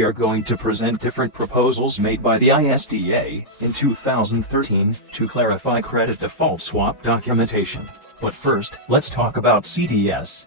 we are going to present different proposals made by the ISDA in 2013 to clarify credit default swap documentation. But first, let's talk about CDS.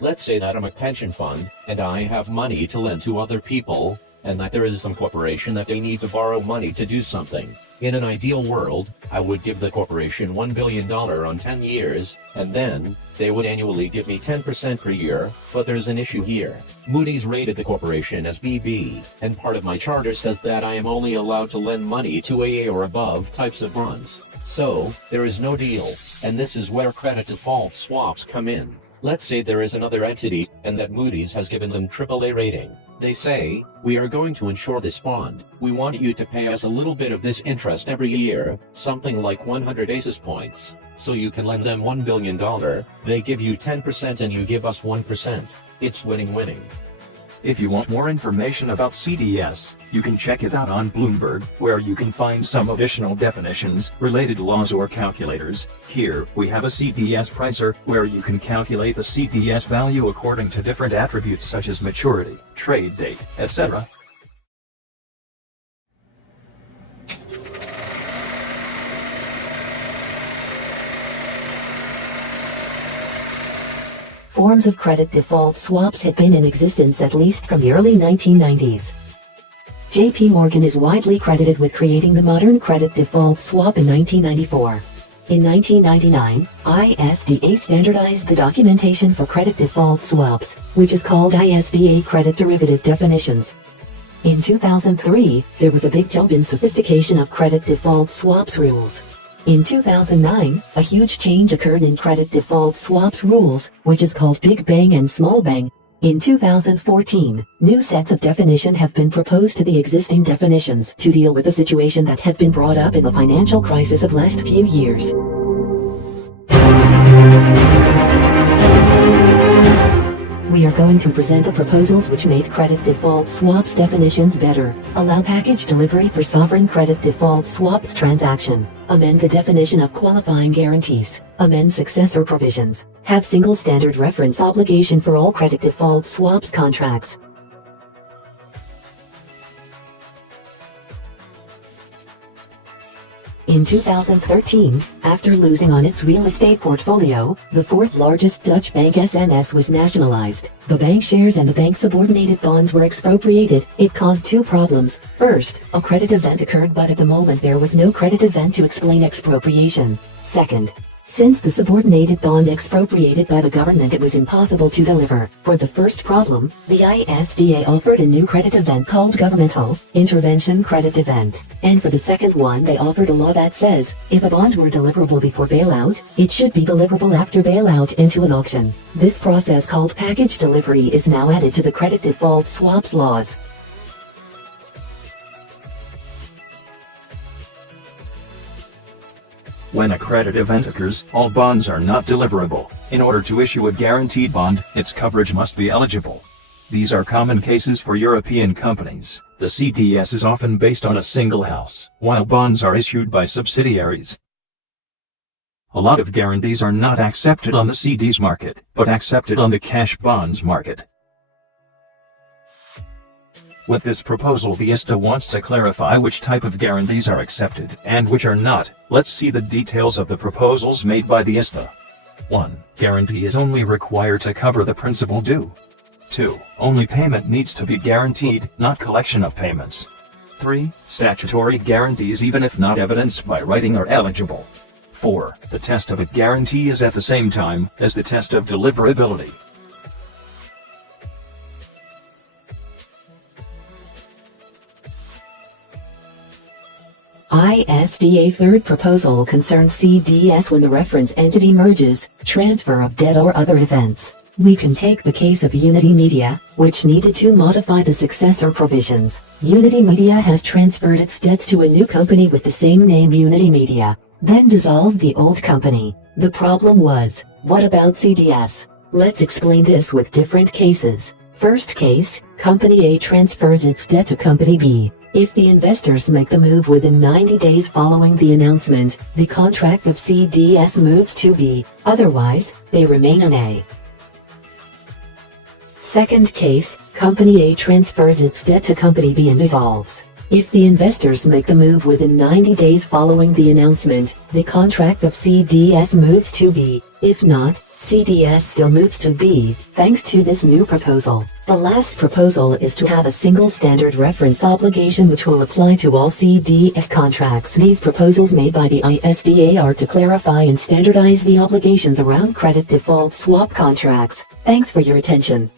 Let's say that I'm a pension fund, and I have money to lend to other people, and that there is some corporation that they need to borrow money to do something. In an ideal world, I would give the corporation $1 billion on 10 years, and then they would annually give me 10% per year, but there's an issue here. Moody's rated the corporation as BB, and part of my charter says that I am only allowed to lend money to AA or above types of bonds. So, there is no deal, and this is where credit default swaps come in. Let's say there is another entity, and that Moody's has given them AAA rating. They say, we are going to insure this bond. We want you to pay us a little bit of this interest every year, something like 100 basis points. So you can lend them $1 billion, they give you 10% and you give us 1%. It's winning-winning. If you want more information about CDS, you can check it out on Bloomberg, where you can find some additional definitions, related laws or calculators. Here, we have a CDS pricer, where you can calculate the CDS value according to different attributes such as maturity, trade date, etc. Forms of credit default swaps had been in existence at least from the early 1990s. J.P. Morgan is widely credited with creating the modern credit default swap in 1994. In 1999, ISDA standardized the documentation for credit default swaps, which is called ISDA Credit Derivative Definitions. In 2003, there was a big jump in sophistication of credit default swaps rules. In 2009, a huge change occurred in credit default swaps rules, which is called Big Bang and Small Bang. In 2014, new sets of definition have been proposed to the existing definitions to deal with the situation that have been brought up in the financial crisis of last few years. We are going to present the proposals which made credit default swaps definitions better, allow package delivery for sovereign credit default swaps transaction, amend the definition of qualifying guarantees, amend successor provisions, have single standard reference obligation for all credit default swaps contracts. In 2013, after losing on its real estate portfolio, the fourth largest Dutch bank SNS was nationalized. The bank shares and the bank subordinated bonds were expropriated. It caused two problems. First, a credit event occurred, but at the moment there was no credit event to explain expropriation. Second, since the subordinated bond expropriated by the government, it was impossible to deliver. For the first problem, the ISDA offered a new credit event called Governmental Intervention Credit Event. And for the second one, they offered a law that says, if a bond were deliverable before bailout, it should be deliverable after bailout into an auction. This process called package delivery is now added to the credit default swaps laws. When a credit event occurs, all bonds are not deliverable. In order to issue a guaranteed bond, its coverage must be eligible. These are common cases for European companies. The CDS is often based on a single house, while bonds are issued by subsidiaries. A lot of guarantees are not accepted on the CDS market, but accepted on the cash bonds market. With this proposal, the ISDA wants to clarify which type of guarantees are accepted and which are not. Let's see the details of the proposals made by the ISDA. 1. Guarantee is only required to cover the principal due. 2. Only payment needs to be guaranteed, not collection of payments. 3. Statutory guarantees, even if not evidenced by writing, are eligible. 4. The test of a guarantee is at the same time as the test of deliverability. ISDA third proposal concerns CDS when the reference entity merges, transfer of debt or other events. We can take the case of Unity Media, which needed to modify the successor provisions. Unity Media has transferred its debts to a new company with the same name, Unity Media, then dissolved the old company. The problem was, what about CDS? Let's explain this with different cases. First case, Company A transfers its debt to Company B. If the investors make the move within 90 days following the announcement, the contract of CDS moves to B, otherwise, they remain in A. Second case, Company A transfers its debt to Company B and dissolves. If the investors make the move within 90 days following the announcement, the contract of CDS moves to B. If not, CDS still moves to B, thanks to this new proposal. The last proposal is to have a single standard reference obligation which will apply to all CDS contracts. These proposals made by the ISDA are to clarify and standardize the obligations around credit default swap contracts. Thanks for your attention.